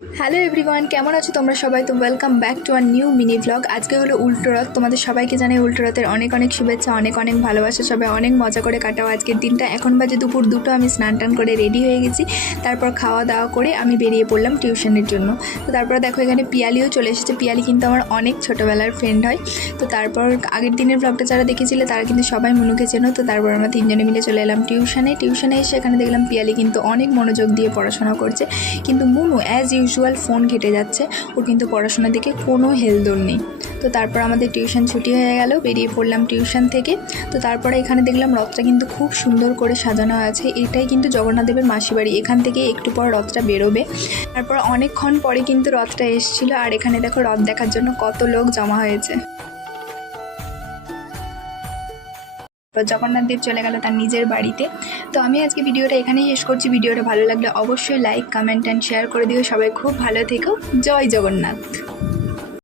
Hello everyone, কেমন আছো তোমরা সবাই? তো welcome back to our new mini vlog. আজকে হলো উল্টো রথ। তোমাদের সবাইকে জানাই উল্টো রথের অনেক অনেক শুভেচ্ছা, অনেক অনেক ভালোবাসা। সবাই অনেক মজা করে কাটাও আজকের দিনটা। এখন বাজে দুপুর 2টো। আমি স্নান টান করে রেডি হয়ে গেছি। তারপর খাওয়া দাওয়া করে আমি বেরিয়ে পড়লাম টিউশনের জন্য। তো তারপর দেখো এখানে পিয়ালিও চলে এসেছে। পিয়ালি কিন্তু আমার অনেক ছোটোবেলার ফ্রেন্ড হয়। তো তারপর আগের দিনের ব্লগটা যারা দেখেছিলে তারা কিন্তু সবাই মনুকে চেনো। তো তারপর আমরা তিনজনে মিলে চলে এলাম টিউশনে এসে এখানে দেখলাম পিয়ালি কিন্তু অনেক মনোযোগ দিয়ে পড়াশোনা করছে, কিন্তু মনু অ্যাজ ইউজুয়াল ফোন ঘেটে যাচ্ছে। ওর কিন্তু পড়াশোনার দিকে কোনো হেলদোল নেই। তো তারপর আমাদের টিউশন ছুটি হয়ে গেল, বেরিয়ে পড়লাম টিউশন থেকে। তো তারপরে এখানে দেখলাম রথটা কিন্তু খুব সুন্দর করে সাজানো আছে। এটাই কিন্তু জগন্নাথ দেবের মাসি বাড়ি। এখান থেকে একটু পর রথটা বেরোবে। তারপর অনেকক্ষণ পরে কিন্তু রথটা এসেছিলো। আর এখানে দেখো রথ দেখার জন্য কত লোক জমা হয়েছে। জগন্নাথ দেব চলে গেল তার নিজের বাড়িতে। তো আমি আজকে ভিডিওটা এখানেই শেষ করছি। ভিডিওটা ভালো লাগলে অবশ্যই লাইক, কমেন্ট অ্যান্ড শেয়ার করে দিও। সবাই খুব ভালো থেকো। জয় জগন্নাথ।